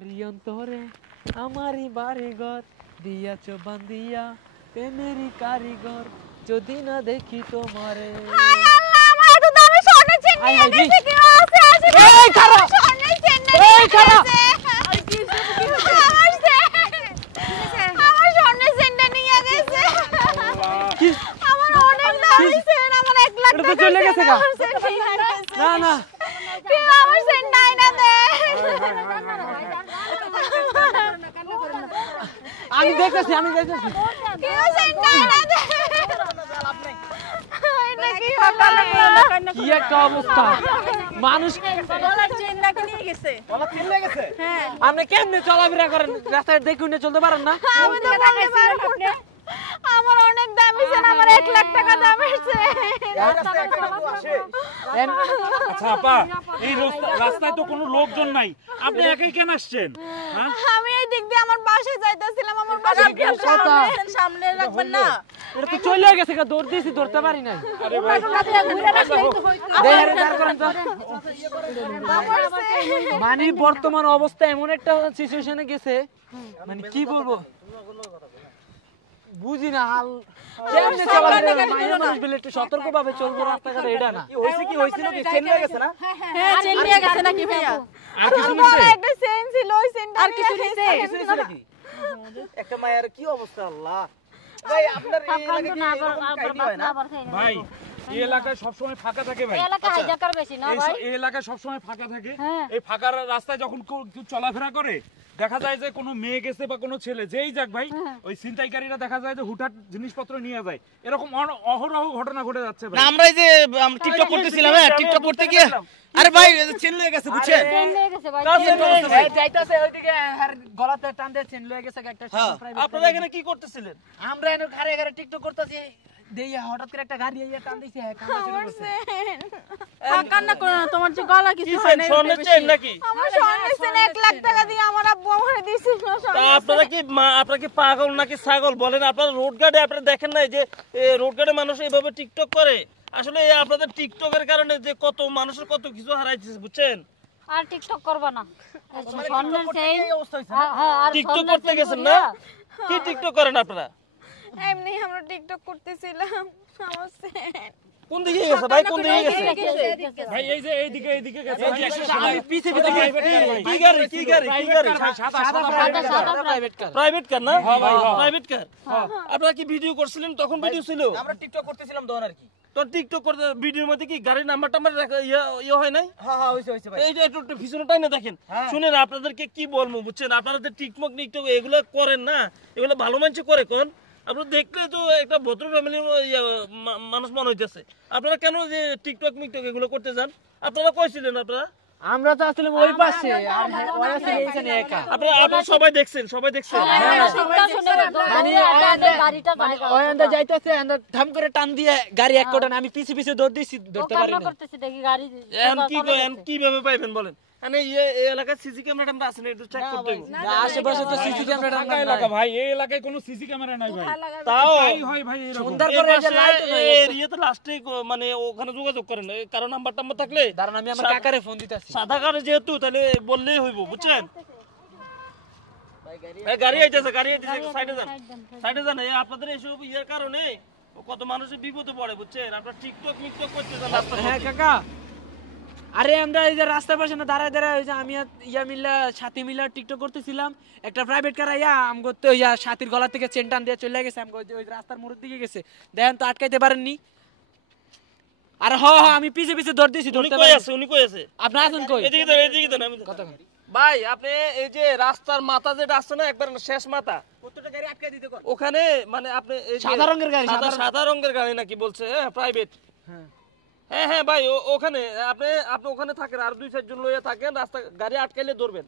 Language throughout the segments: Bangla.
তারি অন্তরে আমারই বাড়ি ঘর দিয়াছো বান্দিয়া প্রেমেরই কারিগর যদি না দেখি তোমারে হায় আল্লাহ আমার এত দামি স্বর্ণের চেন নিয়ে গেছে কেউ আছে আছে এই খারাপ স্বর্ণের চেন এই খারাপ আমার স্বর্ণের চেনটা নিয়ে গেছে কি আমার অনেক দামি চেন আমার 1 লাখ এটা তো টাকা চলে গেছে গা। না না কেউ আমার চেন নাই না দে আমি দেখতেছি কেউ চেন নাই না দে এটা কি হলো কি একটা অবস্থা মানুষ গলার চেনটা কি নিয়ে গেছে বলা চিল্লে গেছে হ্যাঁ আপনি কেমনে চলাফেরা করেন রাস্তায় দেখুন চলতে পারেন না আমি তো বলতে পারবো না আমার অনেক দামি চেন আমার 1 লাখ টাকা দামের চেন আচ্ছা আপা এই রাস্তায় তো কোনো লোকজন নাই আপনি একাই কেন আসছেন হ্যাঁ আমি এই দিক দিয়ে আমার বাসায় যাইতেছিলাম আমার বাসায় সামনে রাখবেন না এটা তো চলে গেছে গা দৌড় দিয়েছি ধরতে পারি নাই আরে ভাই দেহের দাঁড় করেন তো। মানে বর্তমান অবস্থা এমন একটা সিচুয়েশনে গেছে মানে কি বলবো বুঝি না হাল কেমনে চলাফেরা মাইয়া মানুষ বলে একটু সতর্কভাবে চলবো রাস্তাঘাটে এটা না কি হইছিল কি চেন নিয়ে গেছে না হ্যাঁ চেন নিয়ে গেছে নাকি ভাইয়া আর কিছু আমার নিছে একটা চেন ছিল ওই চেনটা আর কিছু নিছে কিছু নিছিল কি একটা মায়ের কি অবস্থা আল্লাহ ভাই আপনার এই এলাকায় কি এরকম কাহিনী হয় না ভাই এই এলাকায় সবসময় ফাঁকা থাকে ভাই এলাকা হাইজাকার বেশি না ভাই এই এলাকায় সবসময় ফাঁকা থাকে হ্যাঁ। এই ফাঁকা রাস্তায় যখন কেউ চলাফেরা করে দেখা যায় যে কোনো মেয়ে গেছে বা কোনো ছেলে যেই যাক ভাই ওই ছিনতাইকারীরা দেখা যায় যে হুটহাট জিনিসপত্র নিয়ে যায় এরকম অহরহ ঘটনা ঘটে যাচ্ছে ভাই না আমরা এই যে আমরা টিকটক করতেছিলাম হ্যাঁ টিকটক করতে গিয়ে আরে ভাই চেন নিয়ে গেছে বুঝছেন ট্রেন নিয়ে গেছে ভাই যাইতাছে ওইদিকে আর গলাতে টান দিয়ে চেন লয়ে গেছে একটা private আপনারা এখানে কি করতেছিলেন আমরা এনে ঘাড়ে ঘাড়ে টিকটক করতেছি দেই হঠাৎ করে একটা গাড়ি আইয়া টান দিছে হ্যাঁ কান্না শুরু করছে কান্না করো না তোমার যে গলা কিছু কি হয় চেন না স্বর্ণের চেন নাকি আমার স্বর্ণের চেন 1 লাখ টাকা দিয়ে আমার আব্বু আমারে দিছিল তা আপনারা কি পাগল নাকি ছাগল বলেন আপনারা রোড গার্ডে আপনারা দেখেন না যে রোড গার্ডে মানুষ এইভাবে টিকটক করে আসলে এই আপনাদের টিকটকের কারণে যে কত মানুষের কত কিছু হারাইছে বুঝছেন আর টিকটক করবা না স্বর্ণের চেইন টিকটক করতে গেছেন না কি টিকটক করেন আপনারা এমনি আমরা টিকটক করতেছিলাম আমার চেন কোন দিকে গেছে ভাই কোন দিকে গেছে ভাই এই যে এইদিকে গেছে আমি পিছে পিছে কি গাড়ি সাদা প্রাইভেট কার প্রাইভেট কার না হ্যাঁ ভাই, হ্যাঁ। প্রাইভেট কার আপনারা কি ভিডিও করছিলেন তখন ভিডিও ছিল আমরা টিকটক করতেছিলাম তখন আর কি তো টিকটক করতে ভিডিওর মধ্যে কি গাড়ির নাম্বার টাম্বার ইয়ে হয় নাই হ্যাঁ হইছে ভাই এই যে একটু পিছনটাই না দেখেন শুনেন আপনাদেরকে কি বলবো বুঝছেন আপনারা যে টিকটক এগুলো করেন না এগুলো ভালো মানুষ করে কোন আপনারা দেখলে তো একটা ভদ্র ফ্যামিলির মানুষ মনে হইতেছে আপনারা কেন যে টিকটক এগুলো করতে যান আপনারা কইছিলেন আপনারা আমরা তো আসলে ওই পাশে আর ওরা ছিল এইখানে একা আপনারা সবাই দেখছেন মানে গাড়িটা ওই আন্দা যাইতাছে আন্দা ধাম করে টান দিয়ে গাড়ি এক কোটা আমি পিছে পিছে দৌড় দিছি ধরতে পারি না করতেছি দেখি গাড়ি এখন কিভাবে পাইবেন বলেন মানে এই এলাকায় সিসি ক্যামেরা আমরা আছে না একটু চেক করতে হবে আশেপাশে তো সিসি ক্যামেরা ফাঁকা এলাকা ভাই এই এলাকায় কোনো সিসি ক্যামেরা নাই ভাই তাও তাই হয় ভাই এরকম সুন্দর করে এই যে লাইট এরিয়াতে লাস্টে মানে ওখানে যোগাযোগ করেন কারণ নাম্বার থাকলে দাঁড়ান আমি আমার কাকারে ফোন দিতাছি সাদা কারে যেহেতু তাহলে বললেই হইব বুঝছেন ভাই গাড়ি আইতেছে সাইডে যান এই আপনাদের এইসব ইয়ের কারণে কত মানুষের বিপদে পড়ে বুঝছেন আপনারা টিকটক করতে যান রাস্তা হ্যাঁ কাকা আরে আমরা এই যে রাস্তার পাশে না দাঁড়ায় ওই যে আমি সাথী মিলা টিকটক করতেছিলাম একটা প্রাইভেট কার আইয়া আমগো তো সাথীর গলা থেকে চেন টান দিয়ে চলে গেছে আমগো ওই রাস্তার মোড়ের দিকে গেছে দেখেন তো আটকাইতে পারেননি আরে আমি পিছে পিছে দৌড় দিছি উনি কই আছে আপনারা আছেন কই এদিকে দেন ভাই আপনি এই যে রাস্তার মাথা যেটা আছে না একবার শেষ মাথা প্রত্যেকটা গাড়ি আটকে দিতে কর ওখানে মানে আপনি এই যে সাদা রঙের গাড়ি সাদা রঙের গাড়ি নাকি বলছে প্রাইভেট হ্যাঁ ভাই ওখানে আপনি ওখানে থাকেন আর 2-4 জন লইয়া থাকেন রাস্তা গাড়ি আটকাইলে ধরবেন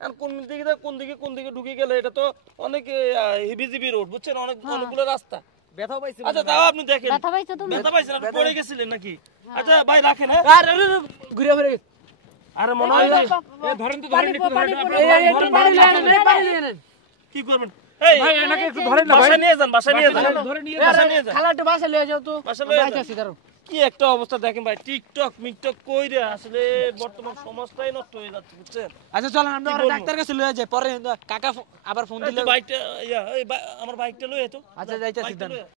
এখন কোন দিকে ঢুকে গেলে এটা তো অনেক হেভি রোড বুঝছেন অনেকগুলো রাস্তা ব্যথা পাইছি আচ্ছা তাও আপনি দেখেন ব্যথা পাইছো তুমি ব্যথা পাইছেন আপনি পড়ে গেছিলেন নাকি আচ্ছা ভাই রাখেন হ্যাঁ আরে ঘুরে ঘুরে আরে মনে হয় ধরেন তো ধরেন একটু ধরেন কি করবেন এই ভাই এনাকে একটু ধরেন না ভাই বাসা নিয়ে যান ধরে নিয়ে খালা একটু বাসা লয়ে যাও তো বাসা লয়ে যান। যাইতাছি দাঁড়াও কি একটা অবস্থা দেখেন ভাই, টিকটক মিকটক কইরে আসলে বর্তমান সমাজটাই নষ্ট হয়ে যাচ্ছে বুঝছেন। আচ্ছা চলেন আমরা কি ওরা বলবো? ডাক্তার কাছে লয়ে যাই, পরে কাকা আবার ফোন এই দিলে। তো বাইকটা আমার বাইকটা লয়ে তো আচ্ছা যাইতেছি বাইকটা দেন। লয়ে আয়।